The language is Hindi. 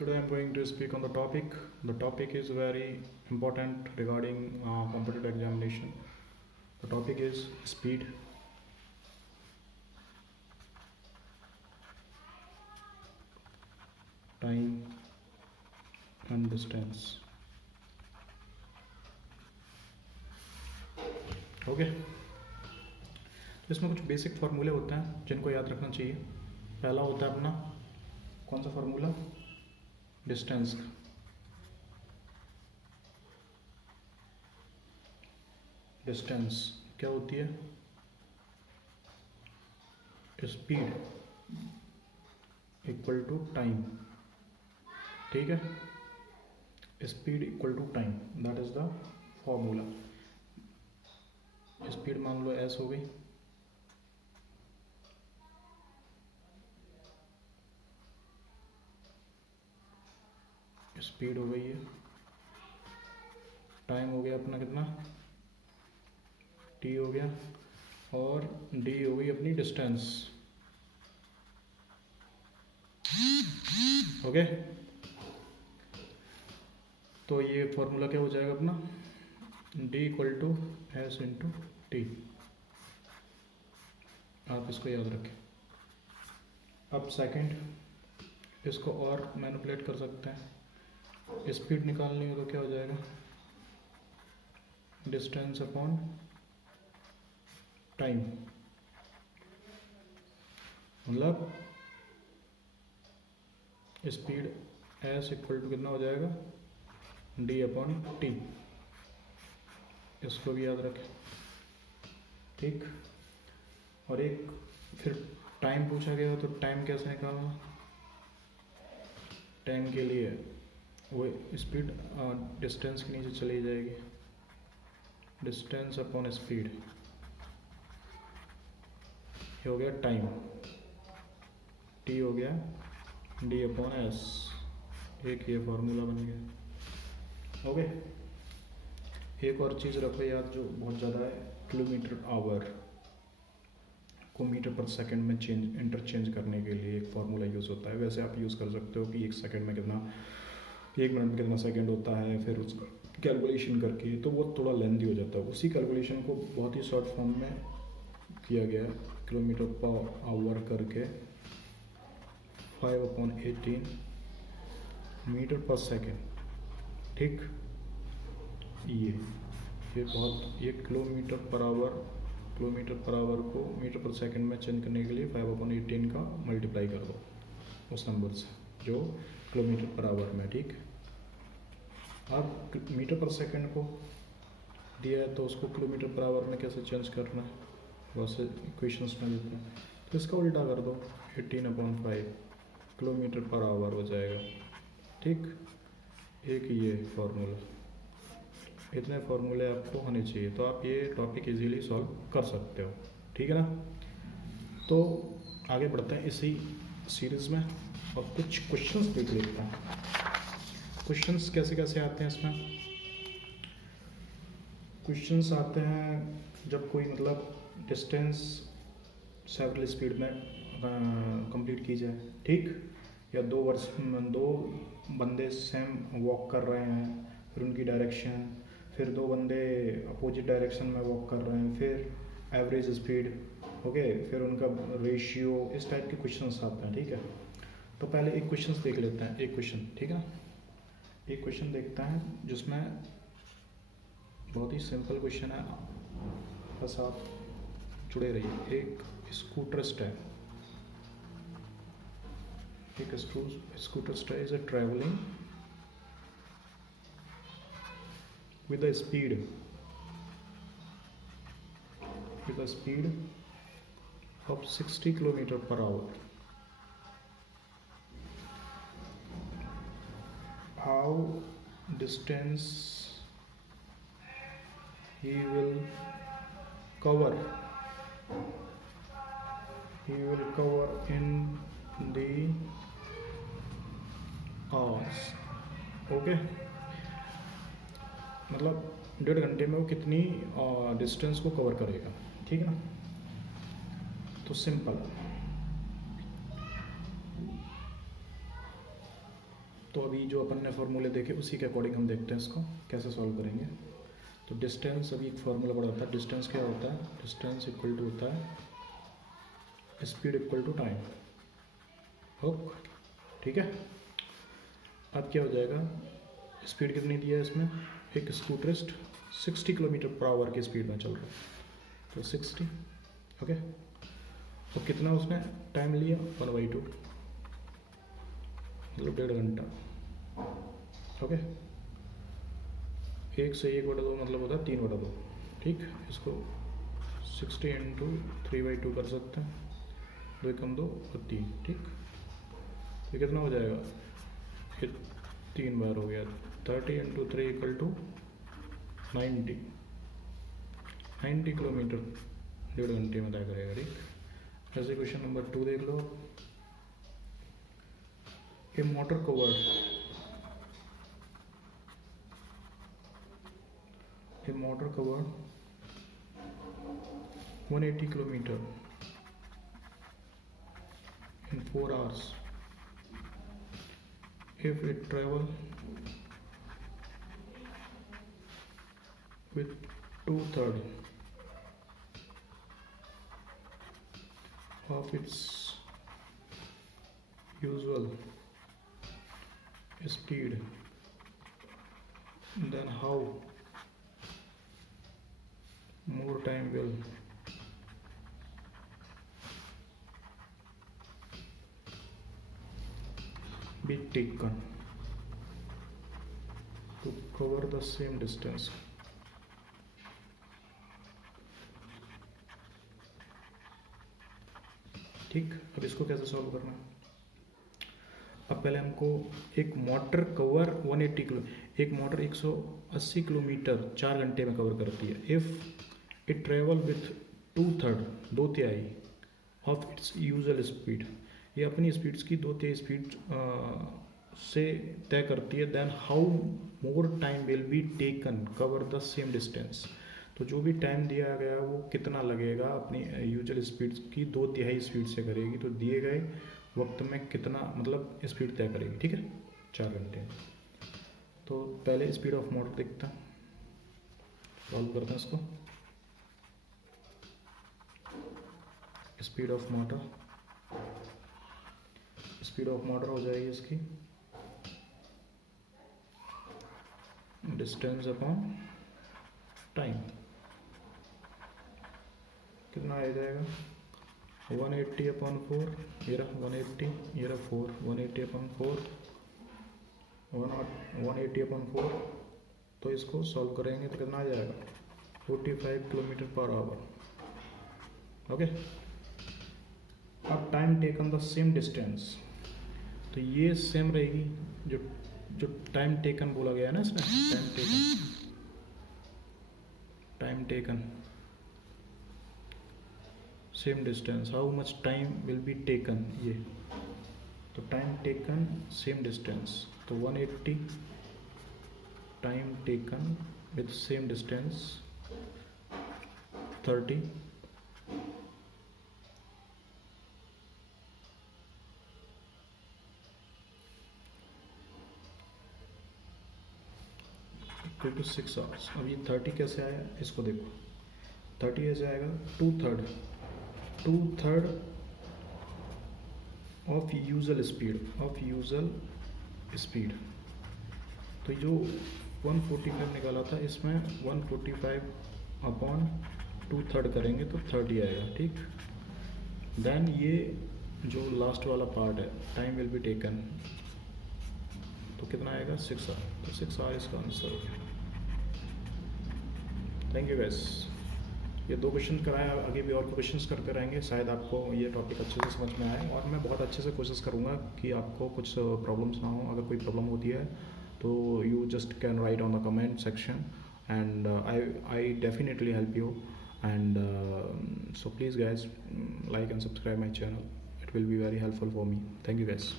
Today I'm going to speak on the topic. The topic is very important regarding competitive examination. The topic is speed, time, and distance. Okay तो इसमें कुछ बेसिक फार्मूले होते हैं जिनको याद रखना चाहिए. पहला होता है अपना कौन सा फार्मूला, डिस्टेंस का. डिस्टेंस क्या होती है, स्पीड इक्वल टू टाइम. ठीक है, speed equal to time, that is the formula. Speed मान लो एस हो गई, स्पीड हो गई है, टाइम हो गया अपना कितना, टी हो गया, और डी हो गई अपनी डिस्टेंस. ओके, तो ये फॉर्मूला क्या हो जाएगा अपना, D equal to S into T. आप इसको याद रखें. अब सेकंड, इसको और मैनिपुलेट कर सकते हैं. स्पीड निकालनी हो तो क्या हो जाएगा, डिस्टेंस अपॉन टाइम. मतलब स्पीड एस इक्वल टू कितना हो जाएगा, डी अपॉन टी. इसको भी याद रखें. ठीक, और एक फिर टाइम पूछा गया हो तो टाइम कैसे निकालना. टाइम के लिए वो स्पीड डिस्टेंस के नीचे चली जाएगी, डिस्टेंस अपॉन स्पीड. ये हो गया टाइम, टी हो गया डी अपॉन एस. एक ये फॉर्मूला बन गया. ओके, एक और चीज़ रखो याद जो बहुत ज़्यादा है, किलोमीटर आवर को मीटर पर सेकंड में इंटरचेंज करने के लिए एक फार्मूला यूज़ होता है. वैसे आप यूज़ कर सकते हो कि एक सेकंड में कितना, एक मिनट में कितना सेकंड होता है, फिर उसका कैलकुलेशन करके, तो वो थोड़ा लेंथी हो जाता है. उसी कैलकुलेशन को बहुत ही शॉर्ट फॉर्म में किया गया, किलोमीटर पर आवर करके 5/18 मीटर पर सेकंड. ठीक, ये बहुत, ये किलोमीटर पर आवर को मीटर पर सेकंड में चेंज करने के लिए 5/18 का मल्टीप्लाई कर दो उस नंबर से जो किलोमीटर पर आवर में. ठीक, अब मीटर पर सेकंड को दिया है तो उसको किलोमीटर पर आवर में कैसे चेंज करना है, बस इक्वेशंस में देते हैं. तो इसका उल्टा कर दो, 18/5 किलोमीटर पर आवर हो जाएगा. ठीक, एक ये फार्मूला, इतने फार्मूले आपको होने चाहिए तो आप ये टॉपिक इजीली सॉल्व कर सकते हो. ठीक है ना. तो आगे बढ़ते हैं इसी सीरीज़ में और कुछ क्वेश्चंस देख लेते हैं. क्वेश्चंस कैसे कैसे आते हैं इसमें. क्वेश्चंस आते हैं जब कोई मतलब डिस्टेंस सेवरल स्पीड में कंप्लीट की जाए. ठीक, या दो बंदे सेम वॉक कर रहे हैं, फिर उनकी डायरेक्शन, फिर दो बंदे अपोजिट डायरेक्शन में वॉक कर रहे हैं, फिर एवरेज स्पीड. ओके, फिर उनका रेशियो, इस टाइप के क्वेश्चंस आते हैं. ठीक है, तो पहले एक क्वेश्चंस देख लेते हैं. एक क्वेश्चन, ठीक है, एक क्वेश्चन देखते हैं जिसमें बहुत ही सिंपल क्वेश्चन है, बस आप जुड़े रहिए. एक स्कूटरिस्ट है, एक स्कूटरिस्ट है, is travelling with a speed of 60 km per hour. How distance he will cover in the hours. Okay, मतलब 1.5 घंटे में वो कितनी डिस्टेंस को कवर करेगा. ठीक है ना. तो सिंपल, तो अभी जो अपन ने फॉर्मूले देखे उसी के अकॉर्डिंग हम देखते हैं इसको कैसे सॉल्व करेंगे। तो डिस्टेंस, अभी एक फार्मूला पड़ा था, डिस्टेंस क्या होता है, डिस्टेंस इक्वल टू होता है speed equal to time. Okay, ठीक है। अब क्या हो जाएगा, स्पीड कितनी दी है इसमें, एक स्कूटरिस्ट 60 किलोमीटर पर आवर की स्पीड में चल रहा है, तो 60, ओके। तो कितना उसने टाइम लिया, 1/2, मतलब 1.5 घंटा, ओके। 1 से 1/2 मतलब होता है 3/2, ठीक। इसको 60 इंटू 3/2 कर सकते हैं, 2 कम 2 और 3, ठीक। ये कितना हो जाएगा, ये 3 बार हो गया, 30 इंटू 3 इक्वल टू 90 किलोमीटर 1.5 घंटे में तय करेगा, ठीक। ऐसे क्वेश्चन नंबर 2 देख लो। ए motor covered 180 kilometer in 4 hours if it travel with 2/3 of its usual speed, then how more time will be taken to cover the same distance। ठीक, अब इसको कैसे सॉल्व करना है। अब पहले हमको एक मोटर कवर 180 किलो, एक मोटर 180 किलोमीटर 4 घंटे में कवर करती है। If it travel with 2/3 2/3 of its usual speed, ये अपनी स्पीड्स की 2/3 स्पीड से तय करती है। Then how more time will be taken cover the same distance, तो जो भी टाइम दिया गया वो कितना लगेगा, अपनी यूजुअल स्पीड की 2/3 स्पीड से करेगी, तो दिए गए वक्त में कितना मतलब स्पीड तय करेगी, ठीक है, 4 घंटे। तो पहले स्पीड ऑफ मोटर देखते हैं, सॉल्व करते हैं इसको। स्पीड ऑफ मोटर हो जाएगी इसकी डिस्टेंस अपॉन टाइम, कितना आ जाएगा 180/4, ये रहा 180, ये रहा 4, 180/4 180/4। तो इसको सॉल्व करेंगे तो कितना आ जाएगा 45 किलोमीटर पर आवर, ओके। अब time taken the same distance, तो ये सेम रहेगी, जो टाइम टेकन बोला गया है ना इसमें, time taken same distance, how much time will be taken, ये तो टाइम टेकन सेम डिस्टेंस, तो 180 time taken with same distance 30 equal to 6 hours. अब ये 30 कैसे आया, इसको देखो, 30 ऐसे आएगा 2/3 ऑफ यूजुअल स्पीड। तो जो 145 निकाला था, इसमें 145/2/3 करेंगे तो 30 आएगा, ठीक। देन ये जो लास्ट वाला पार्ट है, टाइम विल बी टेकन, तो कितना आएगा 6 आवर, तो 6 आवर इसका आंसर हो गया। Thank you guys. ये 2 क्वेश्चन कराए, आगे भी और क्वेश्चंस करते रहेंगे, शायद आपको ये टॉपिक अच्छे से समझ में आए, और मैं बहुत अच्छे से कोशिश करूँगा कि आपको कुछ प्रॉब्लम्स ना हो। अगर कोई प्रॉब्लम होती है तो you just can write on the comment section, and I definitely help you, and so please guys, like and subscribe my channel, it will be very helpful for me. Thank you guys.